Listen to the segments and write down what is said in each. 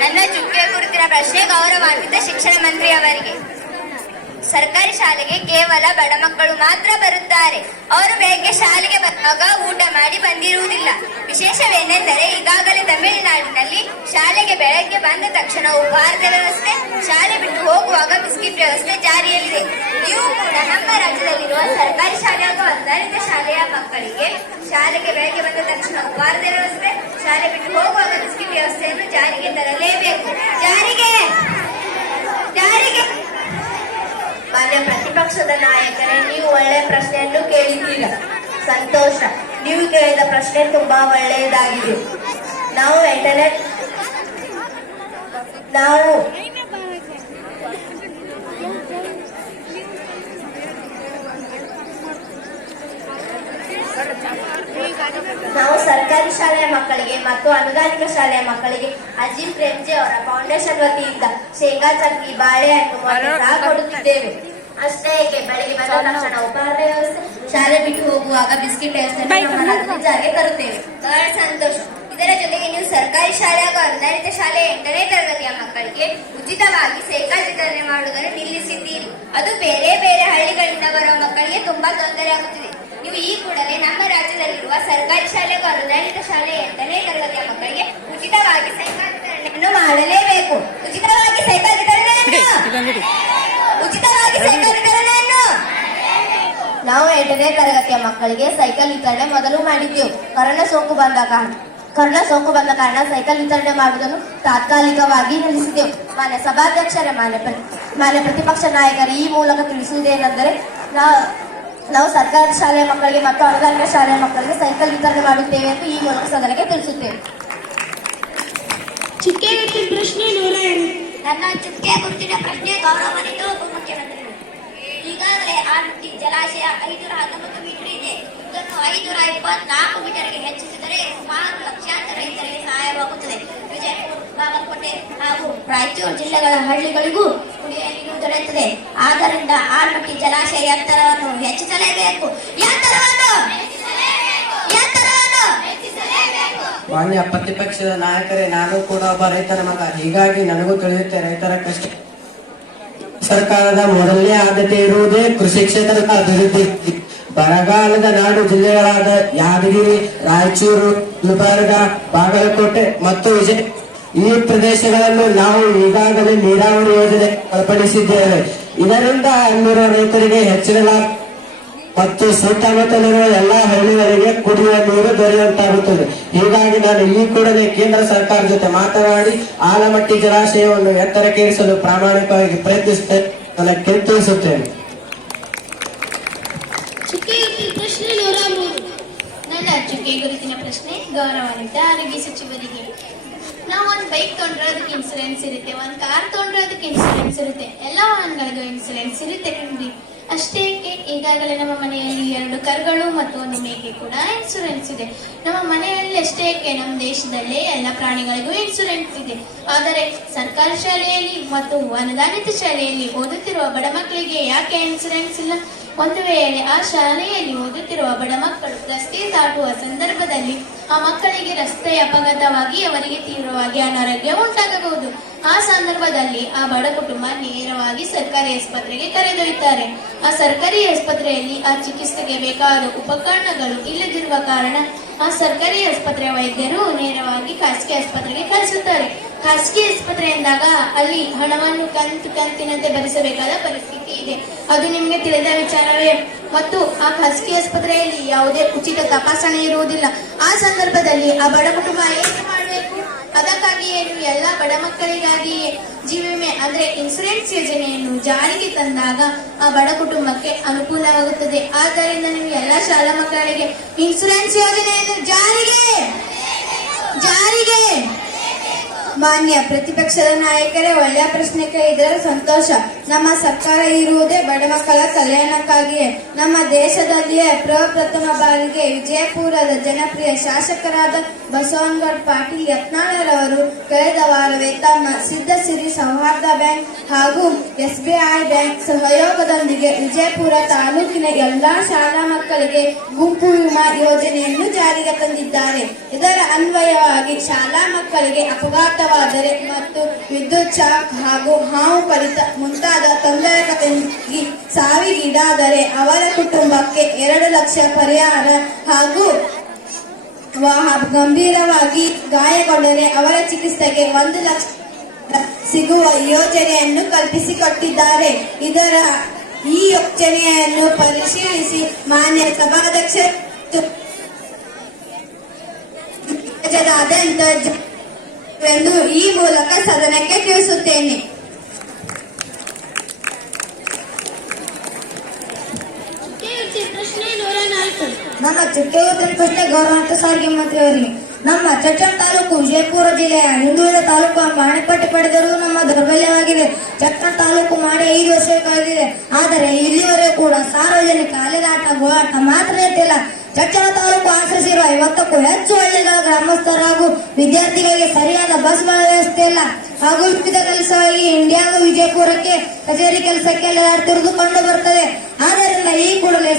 ನನ್ನ ಚುಕ್ಕೆ ಕುರಿತಿನ ಪ್ರಶ್ನೆ ಗೌರವಾನ್ವಿತ ಶಿಕ್ಷಣ ಮಂತ್ರಿ ಅವರಿಗೆ. ಸರ್ಕಾರಿ ಶಾಲೆಗೆ ಕೇವಲ ಬಡ ಮಕ್ಕಳು ಮಾತ್ರ ಬರುತ್ತಾರೆ. ಅವರು ಬೆಳಗ್ಗೆ ಶಾಲೆಗೆ ಬರುವಾಗ ಊಟ ಮಾಡಿ ಬಂದಿರುವುದಿಲ್ಲ. ವಿಶೇಷವೇನೆಂದರೆ ಈಗಾಗಲೇ ತಮಿಳುನಾಡಿನಲ್ಲಿ ಶಾಲೆಗೆ ಬೆಳಗ್ಗೆ ಬಂದ ತಕ್ಷಣ ಉಪಹಾರದ ವ್ಯವಸ್ಥೆ, ಶಾಲೆ ಬಿಟ್ಟು ಹೋಗುವಾಗ ಬಿಸ್ಕಿಟ್ ವ್ಯವಸ್ಥೆ ಜಾರಿಯಲ್ಲಿದೆ. ನೀವು ಕೂಡ ನಮ್ಮ ರಾಜ್ಯದಲ್ಲಿರುವ ಸರ್ಕಾರಿ ಶಾಲೆ ಹಾಗೂ ಅನುದಾನಿತ ಶಾಲೆಯ ಮಕ್ಕಳಿಗೆ ಶಾಲೆಗೆ ಬೆಳಗ್ಗೆ ಬಂದ ತಕ್ಷಣ ಉಪಹಾರದ ವ್ಯವಸ್ಥೆ, ಶಾಲೆ ಬಿಟ್ಟು ಹೋಗುವಾಗ ಬಿಸ್ಕಿಟ್ ವ್ಯವಸ್ಥೆಯನ್ನು ಜಾರಿಗೆ ತರಲೇಬೇಕು. ಜಾರಿಗೆ! ಜಾರಿಗೆ! ಮಾನ್ಯ ಪ್ರತಿಪಕ್ಷದ ನಾಯಕರೇ, ನೀವು ಒಳ್ಳೆಯ ಪ್ರಶ್ನೆಯನ್ನು ಕೇಳಿದ್ದೀರ. ಸಂತೋಷ. ನೀವು ಕೇಳಿದ ಪ್ರಶ್ನೆ ತುಂಬಾ ಒಳ್ಳೆಯದಾಗಿದೆ. ನಾವು ಇಂಟರ್ನೆಟ್ ನಾವು ನಾವು ಸರ್ಕಾರಿ ಶಾಲೆಯ ಮಕ್ಕಳಿಗೆ ಮತ್ತು ಅನುದಾನಿಕ ಶಾಲೆಯ ಮಕ್ಕಳಿಗೆ ಅಜೀಂ ಪ್ರೇಮ್ಜಿ ಅವರ ಫೌಂಡೇಶನ್ ವತಿಯಿಂದ ಶೇಂಗಾ ಚಕ್ಕಿ ಬಾಳೆಹಣ್ಣು ಕೊಡುತ್ತಿದ್ದೇವೆ. ಅಷ್ಟೇ ಏಕೆ? ಬೆಳಿಗ್ಗೆ ಬಂದ ತಕ್ಷಣ ಉಪಹಾರ ವ್ಯವಸ್ಥೆ ಶಾಲೆ ಬಿಟ್ಟು ಹೋಗುವಾಗ ಬಿಸ್ಕಿಟ್ ವ್ಯವಸ್ಥೆ ಜಾರಿಗೆ ತರುತ್ತೇವೆ. ಬಹಳ ಸಂತೋಷ. ಇದರ ಜೊತೆಗೆ ನೀವು ಸರ್ಕಾರಿ ಶಾಲೆ ಹಾಗೂ ಅನುದಾನಿತ ಶಾಲೆಯ ಎಂಟನೇ ತರಗತಿಯ ಮಕ್ಕಳಿಗೆ ಉಚಿತವಾಗಿ ಶೇಂಗಾ ವಿತರಣೆ ಮಾಡುವುದನ್ನು ನಿಲ್ಲಿಸಿದ್ದೀರಿ. ಅದು ಬೇರೆ ಬೇರೆ ಹಳ್ಳಿಗಳಿಂದ ಬರುವ ಮಕ್ಕಳಿಗೆ ತುಂಬಾ ತೊಂದರೆ ಆಗುತ್ತಿದೆ. ನೀವು ಈ ಕೂಡಲೇ ಸರ್ಕಾರಿ ಶಾಲೆ ಹಾಗೂ ಅನುದಾನಿತ ಶಾಲೆ ಎಂಟನೇ ತರಗತಿಯ ಮಕ್ಕಳಿಗೆ ಉಚಿತವಾಗಿ ಸೈಕಲ್ ವಿತರಣೆಯನ್ನು ಮಾಡಲೇಬೇಕು. ಉಚಿತವಾಗಿ ಸೈಕಲ್ ವಿತರಣೆಯನ್ನು ಉಚಿತವಾಗಿ ಸೈಕಲ್ ವಿತರಣೆಯನ್ನು. ನಾವು ಎಂಟನೇ ತರಗತಿಯ ಮಕ್ಕಳಿಗೆ ಸೈಕಲ್ ವಿತರಣೆ ಮೊದಲು ಮಾಡಿದ್ದೆವು. ಕರೋನಾ ಸೋಂಕು ಬಂದ ಕಾರಣ. ಕರೋನಾ ಸೋಂಕು ಬಂದ ಕಾರಣ ಸೈಕಲ್ ವಿತರಣೆ ಮಾಡುವುದನ್ನು ತಾತ್ಕಾಲಿಕವಾಗಿ ನಿಲ್ಲಿಸಿದೆವು ಮಾನ್ಯ ಸಭಾಧ್ಯಕ್ಷರೇ ಮಾನ್ಯ ಮಾನ್ಯ ಪ್ರತಿಪಕ್ಷ ನಾಯಕರು ಈ ಮೂಲಕ ತಿಳಿಸುವುದೇನೆಂದರೆ ನಾವು ನಾವು ಸರ್ಕಾರಿ ಶಾಲೆಯ ಮಕ್ಕಳಿಗೆ ಮತ್ತು ಅನುದಾನಿತ ಶಾಲೆಯ ಮಕ್ಕಳಿಗೆ ಸೈಕಲ್ ವಿತರಣೆ ಮಾಡುತ್ತೇವೆ ಎಂದು ಈ ಮೂಲಕ ಸದನಕ್ಕೆ ತಿಳಿಸುತ್ತೇವೆ. ಚುಕ್ಕೆ ಪ್ರಶ್ನೆ ನೂರ ನನ್ನ ಚುಕ್ಕೆ ಗುರುತಿನ ಪ್ರಶ್ನೆ ಗೌರವಾನ್ವಿತ ಉಪಮುಖ್ಯಮಂತ್ರಿಗಳು ಈಗಾಗಲೇ ಆರ್ಟಿ ಜಲಾಶಯ ಐನೂರ ಹತ್ತೊಂಬತ್ತು ಮೀಟರ್ ಇದೆ. ಇದನ್ನು ಐನೂರ ಇಪ್ಪತ್ನಾಲ್ಕು ಮೀಟರ್ಗೆ ಹೆಚ್ಚಿಸಿದರೆ ಸುಮಾರು ಲಕ್ಷಾಂತರ ರೈತರಿಗೆ ಸಹಾಯವಾಗುತ್ತದೆ. ಬಾಗಲಕೋಟೆ ಹಾಗೂ ರಾಯಚೂರು ಜಿಲ್ಲೆಗಳ ಹಳ್ಳಿಗಳಿಗೂ ಕುಡಿಯುವ ನೀರು ದೊರೆಯುತ್ತದೆ. ಆದ್ದರಿಂದ ಆಲ್ಮಟ್ಟಿ ಜಲಾಶಯ ಎತ್ತರವನ್ನು ಹೆಚ್ಚಿಸಲೇಬೇಕು. ಎತ್ತರವನ್ನು ಮಾನ್ಯ ಪ್ರತಿಪಕ್ಷದ ನಾಯಕರೇ, ನಾನು ಕೂಡ ಒಬ್ಬ ರೈತರ ಮಗ. ಹೀಗಾಗಿ ನನಗೂ ತಿಳಿಯುತ್ತೆ ರೈತರ ಕಷ್ಟ. ಸರ್ಕಾರದ ಮೊದಲನೇ ಆದ್ಯತೆ ಇರುವುದೇ ಕೃಷಿ ಕ್ಷೇತ್ರದ ಅಭಿವೃದ್ಧಿ. ಬರಗಾಲದ ನಾಡು ಜಿಲ್ಲೆಗಳಾದ ಯಾದಗಿರಿ, ರಾಯಚೂರು ಗುಲ್ಬರ್ಗ ಬಾಗಲಕೋಟೆ ಮತ್ತು ವಿಜಯ ಈ ಪ್ರದೇಶಗಳನ್ನು ನಾವು ಈಗಾಗಲೇ ನೀರಾವರಿ ಯೋಜನೆ ಒಳಪಡಿಸಿದ್ದೇವೆ ಇದರಿಂದ ಅಲ್ಲಿರುವ ರೈತರಿಗೆ ಹೆಚ್ಚಿನ ಲಾಭ ಮತ್ತು ಸುತ್ತಮುತ್ತಲಿರುವ ಎಲ್ಲಾ ಹಳ್ಳಿಗಳಿಗೆ ಕುಡಿಯುವ ನೀರು ದೊರೆಯುವಂತಾಗುತ್ತದೆ. ಹೀಗಾಗಿ ನಾನು ಇಲ್ಲಿ ಕೂಡಲೇ ಕೇಂದ್ರ ಸರ್ಕಾರ ಜೊತೆ ಮಾತನಾಡಿ ಆಲಮಟ್ಟಿ ಜಲಾಶಯವನ್ನು ಎತ್ತರಕ್ಕೇರಿಸಲು ಪ್ರಾಮಾಣಿಕವಾಗಿ ಪ್ರಯತ್ನಿಸುತ್ತೇನೆ ತಿಳಿಸುತ್ತೇನೆ ನನ್ನ ಪ್ರಶ್ನೆ ಗೌರವಾನ್ವಿತ ಆರೋಗ್ಯ ಸಚಿವರಿಗೆ. ನಾವು ಒಂದು ಬೈಕ್ ತೊಗೊಂಡ್ರೆ ಅದಕ್ಕೆ ಇನ್ಸೂರೆನ್ಸ್ ಇರುತ್ತೆ, ಒಂದು ಕಾರ್ ತೊಗೊಂಡ್ರೆ ಅದಕ್ಕೆ ಇನ್ಸೂರೆನ್ಸ್ ಇರುತ್ತೆ, ಎಲ್ಲ ವಾಹನಗಳಿಗೂ ಇನ್ಸೂರೆನ್ಸ್ ಇರುತ್ತೆ ಕಣ್ರಿ. ಅಷ್ಟೇ ಈಗಾಗಲೇ ನಮ್ಮ ಮನೆಯಲ್ಲಿ ಎರಡು ಕರುಗಳು ಮತ್ತು ಒಂದು ಮೇಕೆ ಕೂಡ ಇನ್ಸೂರೆನ್ಸ್ ಇದೆ. ನಮ್ಮ ಮನೆಯಲ್ಲಿ ಅಷ್ಟೇ ನಮ್ಮ ದೇಶದಲ್ಲೇ ಎಲ್ಲ ಪ್ರಾಣಿಗಳಿಗೂ ಇನ್ಸೂರೆನ್ಸ್ ಇದೆ. ಆದರೆ ಸರ್ಕಾರಿ ಶಾಲೆಯಲ್ಲಿ ಮತ್ತು ಅನುದಾನಿತ ಶಾಲೆಯಲ್ಲಿ ಓದುತ್ತಿರುವ ಬಡ ಮಕ್ಕಳಿಗೆ ಯಾಕೆ ಇನ್ಸೂರೆನ್ಸ್ ಇಲ್ಲ? ಒಂದು ವೇಳೆ ಆ ಶಾಲೆಯಲ್ಲಿ ಓದುತ್ತಿರುವ ಬಡ ಮಕ್ಕಳು ರಸ್ತೆ ದಾಟುವ ಸಂದರ್ಭದಲ್ಲಿ ಆ ಮಕ್ಕಳಿಗೆ ರಸ್ತೆ ಅಪಘಾತವಾಗಿ ಅವರಿಗೆ ತೀವ್ರವಾಗಿ ಅನಾರೋಗ್ಯ ಉಂಟಾಗಬಹುದು. ಆ ಸಂದರ್ಭದಲ್ಲಿ ಆ ಬಡ ಕುಟುಂಬ ನೇರವಾಗಿ ಸರ್ಕಾರಿ ಆಸ್ಪತ್ರೆಗೆ ಕರೆದೊಯ್ಯುತ್ತಾರೆ. ಆ ಸರ್ಕಾರಿ ಆಸ್ಪತ್ರೆಯಲ್ಲಿ ಆ ಚಿಕಿತ್ಸೆಗೆ ಬೇಕಾದ ಉಪಕರಣಗಳು ಇಲ್ಲದಿರುವ ಕಾರಣ ಆ ಸರ್ಕಾರಿ ಆಸ್ಪತ್ರೆಯ ವೈದ್ಯರು ನೇರವಾಗಿ ಖಾಸಗಿ ಆಸ್ಪತ್ರೆಗೆ ಕಳಿಸುತ್ತಾರೆ. ಖಾಸಗಿ ಆಸ್ಪತ್ರೆ ಎಂದಾಗ ಅಲ್ಲಿ ಹಣವನ್ನು ಕಂತು ಕಂತಿನಂತೆ ಭರಿಸಬೇಕಾದ ಪರಿಸ್ಥಿತಿ ಇದೆ. ಅದು ನಿಮಗೆ ತಿಳಿದ ವಿಚಾರವೇ. ಮತ್ತು ಆ ಖಾಸಗಿ ಆಸ್ಪತ್ರೆಯಲ್ಲಿ ಯಾವುದೇ ಉಚಿತ ತಪಾಸಣೆ ಇರುವುದಿಲ್ಲ. ಆ ಸಂದರ್ಭದಲ್ಲಿ ಆ ಬಡ ಕುಟುಂಬ ಏನು ಮಾಡಬೇಕು? ಅದಕ್ಕಾಗಿಯೇ ನೀವು ಎಲ್ಲ ಬಡ ಮಕ್ಕಳಿಗಾಗಿಯೇ ಜೀವ ವಿಮೆ ಅಂದ್ರೆ ಇನ್ಸೂರೆನ್ಸ್ ಯೋಜನೆಯನ್ನು ಜಾರಿಗೆ ತಂದಾಗ ಆ ಬಡ ಕುಟುಂಬಕ್ಕೆ ಅನುಕೂಲವಾಗುತ್ತದೆ. ಆದ್ದರಿಂದ ನೀವು ಎಲ್ಲ ಶಾಲಾ ಮಕ್ಕಳಿಗೆ ಇನ್ಸೂರೆನ್ಸ್ ಯೋಜನೆಯನ್ನು ಜಾರಿಗೆ! ಜಾರಿಗೆ! ಮಾನ್ಯ ಪ್ರತಿಪಕ್ಷದ ನಾಯಕರೇ ಒಳ್ಳೆಯ ಪ್ರಶ್ನೆ ಕೇಳಿದರೆ ಸಂತೋಷ. ನಮ್ಮ ಸರ್ಕಾರ ಇರುವುದೇ ಬಡ ಮಕ್ಕಳ ಕಲ್ಯಾಣಕ್ಕಾಗಿಯೇ. ನಮ್ಮ ದೇಶದಲ್ಲಿಯೇ ಪ್ರಪ್ರಥಮ ಬಾರಿಗೆ ವಿಜಯಪುರದ ಜನಪ್ರಿಯ ಶಾಸಕರಾದ ಬಸವನಗೌಡ ಪಾಟೀಲ್ ಯತ್ನಾಳರವರು ಕಳೆದ ವಾರವೇ ತಮ್ಮ ಸಿದ್ಧಸಿರಿ ಸೌಹಾರ್ದ ಬ್ಯಾಂಕ್ ಹಾಗೂ ಎಸ್ಬಿಐ ಬ್ಯಾಂಕ್ ಸಹಯೋಗದೊಂದಿಗೆ ವಿಜಯಪುರ ತಾಲೂಕಿನ ಎಲ್ಲಾ ಶಾಲಾ ಮಕ್ಕಳಿಗೆ ಗುಂಪು ವಿಮಾ ಯೋಜನೆಯನ್ನು ಜಾರಿಗೆ ತಂದಿದ್ದಾರೆ. ಇದರ ಅನ್ವಯವಾಗಿ ಶಾಲಾ ಮಕ್ಕಳಿಗೆ ಅಪಘಾತವಾದರೆ ಮತ್ತು ವಿದ್ಯುತ್ ಚಾಕ್ ಹಾಗೂ ಹಾವು ಪರಿತ ಮುಂತಾದ ತೊಂದರೆಗಳಿಂದಾಗಿ ಸಾವಿಗೀಡಾದರೆ ಅವರ ಕುಟುಂಬಕ್ಕೆ ಎರಡು ಲಕ್ಷ ಪರಿಹಾರ ಹಾಗೂ ಗಂಭೀರವಾಗಿ ಗಾಯಗೊಂಡರೆ ಅವರ ಚಿಕಿತ್ಸೆಗೆ ಒಂದು ಲಕ್ಷ ಸಿಗುವ ಯೋಜನೆಯನ್ನು ಕಲ್ಪಿಸಿಕೊಟ್ಟಿದ್ದಾರೆ. ಇದರ ಈ ಯೋಜನೆಯನ್ನು ಪರಿಶೀಲಿಸಿ ಮಾನ್ಯ ಸಭಾಧ್ಯಕ್ಷ ಈ ಮೂಲಕ ಸದನಕ್ಕೆ ತಿಳಿಸುತ್ತೇನೆ ಕೇಳಿಸಿ ಪ್ರಶ್ನೆ ನೂರ ನಾಲ್ಕು ನಮ್ಮ ಉತ್ತರ ಪ್ರಶ್ನೆ ಗೌರವಾಂತ ಸಾರಿಗೆ ಮಂತ್ರಿಯವರಿಗೆ ನಮ್ಮ ಚಟ್ಟಂ ತಾಲೂಕು ವಿಜಯಪುರ ಜಿಲ್ಲೆಯ ಹಿಂದುಳಿದ ತಾಲೂಕು ಮಾಣಿಪಟ್ಟಿ ಪಡೆದರೂ ನಮ್ಮ ದೌರ್ಬಲ್ಯವಾಗಿದೆ. ಚಟ್ಟಂ ತಾಲೂಕು ಮಾಡಿ ಐದು ವರ್ಷ ಕಳೆದಿದೆ. ಆದರೆ ಇಲ್ಲಿವರೆಗೂ ಕೂಡ ಸಾರ್ವಜನಿಕ ಅಲೆದಾಟ ಗೋಳಾಟ ಮಾತ್ರ ಇರ್ತಿಲ್ಲ ಚಟ್ಟಣ ತಾಲೂಕು ಆಶ್ರಯಿಸಿರುವ ಐವತ್ತಕ್ಕೂ ಹೆಚ್ಚು ಹಳ್ಳಿಗಳ ಗ್ರಾಮಸ್ಥರು ಹಾಗೂ ವಿದ್ಯಾರ್ಥಿಗಳಿಗೆ ಸರಿಯಾದ ಬಸ್ ವ್ಯವಸ್ಥೆ ಇಲ್ಲ. ಹಾಗೂ ವಿವಿಧ ಕೆಲಸವಾಗಿ ಇಂಡಿಯಾಗೂ ವಿಜಯಪುರಕ್ಕೆ ಕಚೇರಿ ಕೆಲಸಕ್ಕೆ ಅಲೆದಾಡ್ತಿರುವುದು ಕಂಡು ಬರ್ತದೆ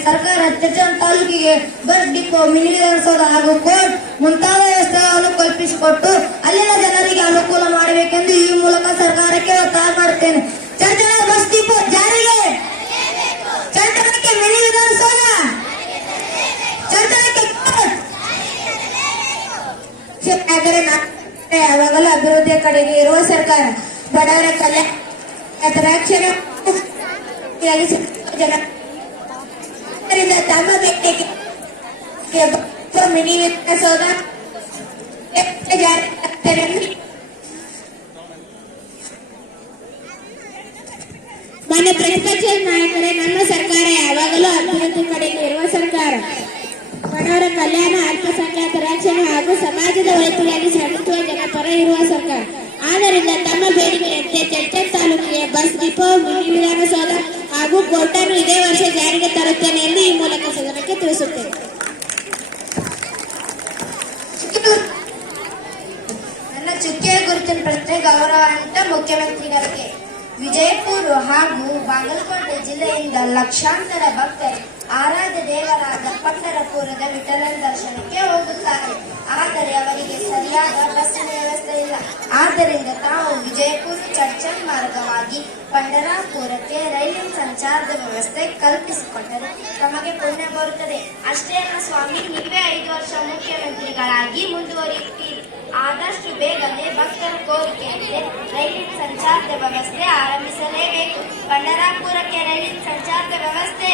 ಸರ್ಕಾರ ಚಟ್ಟಣ ತಾಲೂಕಿಗೆ ಬಸ್, ಡಿಪೋ ಮಿನಿ ವಿಧಾನಸೌಧ ಹಾಗೂ ಕೋರ್ಟ್ ಮುಂತಾದ ವ್ಯವಸ್ಥೆಗಳನ್ನು ಕಲ್ಪಿಸಿಕೊಟ್ಟು ಅಲ್ಲಿನ ಜನರಿಗೆ ಅನುಕೂಲ ಮಾಡಬೇಕೆಂದು ಈ ಮೂಲಕ ಸರ್ಕಾರಕ್ಕೆ ಒತ್ತಾಯ ಮಾಡುತ್ತೇನೆ. ಚಟ್ಟಣ ಬಸ್, ಡಿಪೋ, ಜಾರಿಗೆ! ಚಟ್ಟಣಕ್ಕೆ ಮಿನಿ ವಿಧಾನಸೌಧ ಯಾವಾಗಲೂ ಅಭಿವೃದ್ಧಿಯ ಕಡೆಗೆ ಇರುವ ಸರ್ಕಾರ. ಬಡವರ ಕಲ್ಯಾಣ ಜನ ಅದರಿಂದ ತಮ್ಮ ವ್ಯಕ್ತಿಗೆ ಮಿನಿ ವಿಧಾನಸೌಧ ಜಾರಿ ಆಗ್ತಾರೆ ಮಾನ್ಯ ಪ್ರತಿಪಕ್ಷ ನಾಯಕರೇ, ನಮ್ಮ ಸರ್ಕಾರ ಯಾವಾಗಲೂ ಅಭಿವೃದ್ಧಿ ಕಡೆಗೆ ಇರುವ ಸರ್ಕಾರ. ಬಡವರ ಕಲ್ಯಾಣ, ಅಲ್ಪಸಂಖ್ಯಾತ ರಕ್ಷಣೆ ಹಾಗೂ ಸಮಾಜದ ಒಳಿತಿಗಾಗಿ ಶ್ರಮಿಸುವ ಜನಪರ ಇರುವ ಸರ್ಕಾರ. ಆದ್ದರಿಂದ ತಮ್ಮ ಬೇಡಿಕೆಯಂತೆ ಚರ್ಚನ್ ತಾಲೂಕಿಗೆ ಬಸ್ ಡಿಪೋ, ಮಿನಿ ವಿಧಾನಸೌಧ ಹಾಗೂ ಕೋರ್ಟನ್ನು ಇದೇ ವರ್ಷ ಜಾರಿಗೆ ತರುತ್ತೇನೆ ಎಂದು ಈ ಮೂಲಕ ಸದನಕ್ಕೆ ತಿಳಿಸುತ್ತೇನೆ. ನನ್ನ ಚುಕ್ಕೆಯ ಗುರುತಿನ ಪ್ರಶ್ನೆ ಗೌರವಾನ್ವಿತ ಮುಖ್ಯಮಂತ್ರಿಗಳಿಗೆ ವಿಜಯಪುರ ಹಾಗೂ ಬಾಗಲಕೋಟೆ ಜಿಲ್ಲೆಯಿಂದ ಲಕ್ಷಾಂತರ ಭಕ್ತರು ಆರಾಧ್ಯ ದೇವರಾದ ಪಂಡರಪುರದ ವಿಠಲನ ದರ್ಶನಕ್ಕೆ ಹೋಗುತ್ತಾರೆ. ಆದರೆ ಅವರಿಗೆ ಸರಿಯಾದ ಬಸ್ಸಿನ ವ್ಯವಸ್ಥೆ ಇಲ್ಲ. ಆದ್ದರಿಂದ ತಾವು ವಿಜಯಪುರ ಚರ್ಚನ್ ಮಾರ್ಗವಾಗಿ ಪಂಡರಾಪುರಕ್ಕೆ ರೈಲಿನ ಸಂಚಾರದ ವ್ಯವಸ್ಥೆ ಕಲ್ಪಿಸಿಕೊಟ್ಟರೆ ತಮಗೆ ಪುಣ್ಯ ಬರುತ್ತದೆ. ಅಷ್ಟೇ ಅಲ್ಲ ಸ್ವಾಮಿ ನೀವೇ ಐದು ವರ್ಷ ಮುಖ್ಯಮಂತ್ರಿಗಳಾಗಿ ಮುಂದುವರಿಯುತ್ತೀರಿ. ಆದಷ್ಟು ಬೇಗನೆ ಭಕ್ತರ ಕೋರಿಕೆಯಂತೆ ರೈಲಿನ ಸಂಚಾರದ ವ್ಯವಸ್ಥೆ ಆರಂಭಿಸಲೇಬೇಕು. ಪಂಡರಾಪುರಕ್ಕೆ ರೈಲಿನ ಸಂಚಾರದ ವ್ಯವಸ್ಥೆ.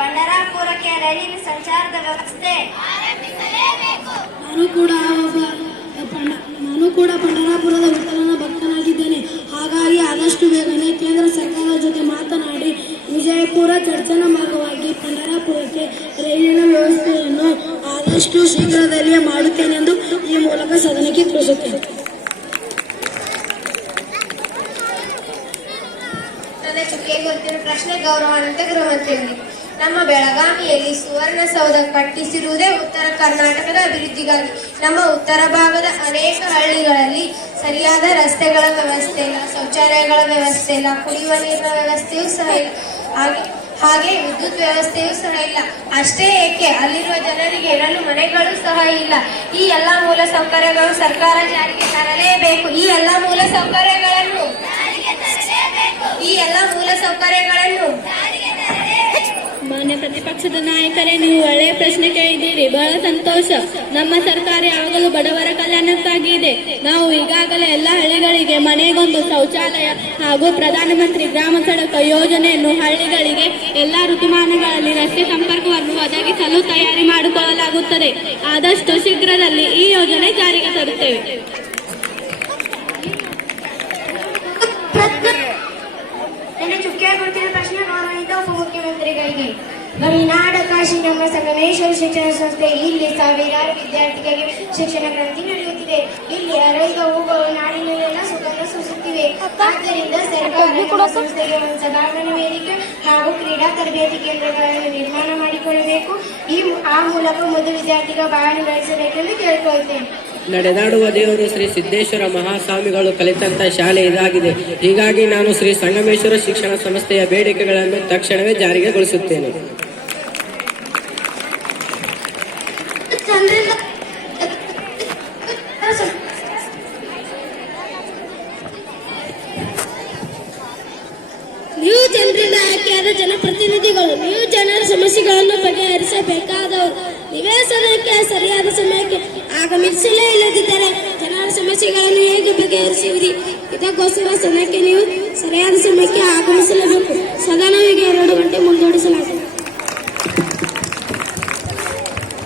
ಪಂಡರಾಪುರಕ್ಕೆ ರೈಲಿನ ಸಂಚಾರದ ವ್ಯವಸ್ಥೆ. ನಾನು ಕೂಡ ನಾನು ಕೂಡ ಪಂಡರಾಪುರದ ವಿಠಲನ ಭಕ್ತನಾಗಿದ್ದೇನೆ. ಹಾಗಾಗಿ ಆದಷ್ಟು ಬೇಗನೆ ಕೇಂದ್ರ ಸರ್ಕಾರದ ಜೊತೆ ಮಾತನಾಡಿ ವಿಜಯಪುರ ಚರ್ಚನ ಮಾರ್ಗವಾಗಿ ಪಂಡರಾಪುರಕ್ಕೆ ರೈಲಿನ ವ್ಯವಸ್ಥೆಯನ್ನು ಆದಷ್ಟು ಶೀಘ್ರದಲ್ಲಿಯೇ ಮಾಡುತ್ತೇನೆಂದು ಈ ಮೂಲಕ ಸದನಕ್ಕೆ ತಿಳಿಸುತ್ತೇನೆ. ಪ್ರಶ್ನೆ ಗೌರವಾನ್ವಿತ ಗೃಹಮಂತ್ರಿಗಳಿಗೆ ನಮ್ಮ ಬೆಳಗಾವಿಯಲ್ಲಿ ಸುವರ್ಣಸೌಧ ಕಟ್ಟಿಸಿರುವುದೇ ಉತ್ತರ ಕರ್ನಾಟಕದ ಅಭಿವೃದ್ಧಿಗಾಗಿ. ನಮ್ಮ ಉತ್ತರ ಭಾಗದ ಅನೇಕ ಹಳ್ಳಿಗಳಲ್ಲಿ ಸರಿಯಾದ ರಸ್ತೆಗಳ ವ್ಯವಸ್ಥೆ ಇಲ್ಲ, ಶೌಚಾಲಯಗಳ ವ್ಯವಸ್ಥೆ ಇಲ್ಲ, ಕುಡಿಯುವ ನೀರಿನ ವ್ಯವಸ್ಥೆಯೂ ಸಹ ಇಲ್ಲ. ಹಾಗೆ ಹಾಗೆ ವಿದ್ಯುತ್ ವ್ಯವಸ್ಥೆಯೂ ಸಹ ಇಲ್ಲ. ಅಷ್ಟೇ ಏಕೆ? ಅಲ್ಲಿರುವ ಜನರಿಗೆ ಇರಲು ಮನೆಗಳು ಸಹ ಇಲ್ಲ. ಈ ಎಲ್ಲ ಮೂಲ ಸೌಕರ್ಯಗಳು ಸರ್ಕಾರ ಜಾರಿಗೆ ತರಲೇಬೇಕು. ಈ ಎಲ್ಲ ಮೂಲ ಸೌಕರ್ಯಗಳನ್ನು, ಈ ಎಲ್ಲ ಮೂಲ ಸೌಕರ್ಯಗಳನ್ನು ಪ್ರತಿಪಕ್ಷದ ನಾಯಕರೇ, ನೀವು ಒಳ್ಳೆಯ ಪ್ರಶ್ನೆ ಕೇಳಿದ್ದೀರಿ. ಬಹಳ ಸಂತೋಷ. ನಮ್ಮ ಸರ್ಕಾರ ಯಾವಾಗಲೂ ಬಡವರ ಕಲ್ಯಾಣಕ್ಕಾಗಿ ಇದೆ. ನಾವು ಈಗಾಗಲೇ ಎಲ್ಲ ಹಳ್ಳಿಗಳಿಗೆ ಮನೆಗೊಂದು ಶೌಚಾಲಯ ಹಾಗೂ ಪ್ರಧಾನಮಂತ್ರಿ ಗ್ರಾಮ ಸಡಕ ಯೋಜನೆಯನ್ನು ಹಳ್ಳಿಗಳಿಗೆ ಎಲ್ಲ ಋತುಮಾನಗಳಲ್ಲಿ ರಸ್ತೆ ಸಂಪರ್ಕವನ್ನು ಒದಗಿಸಲು ತಯಾರಿ ಮಾಡಿಕೊಳ್ಳಲಾಗುತ್ತದೆ. ಆದಷ್ಟು ಶೀಘ್ರದಲ್ಲಿ ಈ ಯೋಜನೆ ಜಾರಿಗೆ ತರುತ್ತೇವೆ. ಗವಿನಾಡ ಕಾಶಿ ನಮ್ಮ ಸಂಗಮೇಶ್ವರ ಶಿಕ್ಷಣ ಸಂಸ್ಥೆ ಇಲ್ಲಿ ಸಾವಿರಾರು ವಿದ್ಯಾರ್ಥಿಗಳಿಗೆ ಶಿಕ್ಷಣ ಕ್ರಾಂತಿ ನಡೆಯುತ್ತಿದೆ ಇಲ್ಲಿ ಅರಳಿದ ಹೂಗಳು ನಾಡಿನಲ್ಲೆಲ್ಲ ಸುಗಂಧ ಸೂಸುತ್ತಿವೆ ಆದ್ದರಿಂದ ಸರ್ಕಾರ ಸಂಸ್ಥೆಗೆ ಒಂದು ಸಭಾಂಗಣ ವೇದಿಕೆ ಹಾಗೂ ಕ್ರೀಡಾ ತರಬೇತಿ ಕೇಂದ್ರಗಳನ್ನು ನಿರ್ಮಾಣ ಮಾಡಿಕೊಳ್ಳಬೇಕು. ಈ ಆ ಮೂಲಕ ಮೊದಲು ವಿದ್ಯಾರ್ಥಿಗಳ ಬಾಳನ್ನು ಬೆಳೆಸಬೇಕೆಂದು ಕೇಳ್ಕೊಳ್ತೇನೆ. ನಡೆದಾಡುವ ದೇವರು ಶ್ರೀ ಸಿದ್ದೇಶ್ವರ ಮಹಾಸ್ವಾಮಿಗಳು ಕಲಿತಂತ ಶಾಲೆ ಇದಾಗಿದೆ. ಹೀಗಾಗಿ ನಾನು ಶ್ರೀ ಸಂಗಮೇಶ್ವರ ಶಿಕ್ಷಣ ಸಂಸ್ಥೆಯ ಬೇಡಿಕೆಗಳನ್ನು ತಕ್ಷಣವೇ ಜಾರಿಗೆಗೊಳಿಸುತ್ತೇನೆ ದೇಶದ ಜನಪ್ರತಿನಿಧಿಗಳು, ನೀವು ಜನರ ಸಮಸ್ಯೆಗಳನ್ನು ಬಗೆಹರಿಸಬೇಕಾದವರು. ನಿವೇಶನಕ್ಕೆ ಸರಿಯಾದ ಸಮಯಕ್ಕೆ ಆಗಮಿಸಲೇ ಇಲ್ಲದಿದ್ದರೆ ಜನರ ಸಮಸ್ಯೆಗಳನ್ನು ಹೇಗೆ ಬಗೆಹರಿಸುವಿರಿ? ಇದಕ್ಕೋಸ್ಕರ ಸದನಕ್ಕೆ ನೀವು ಸರಿಯಾದ ಸಮಯಕ್ಕೆ ಆಗಮಿಸಲೇಬೇಕು. ಸದನವಿಗೆ ಎರಡು ಗಂಟೆ ಮುಂದೂಡಿಸಲಾಗಿದೆ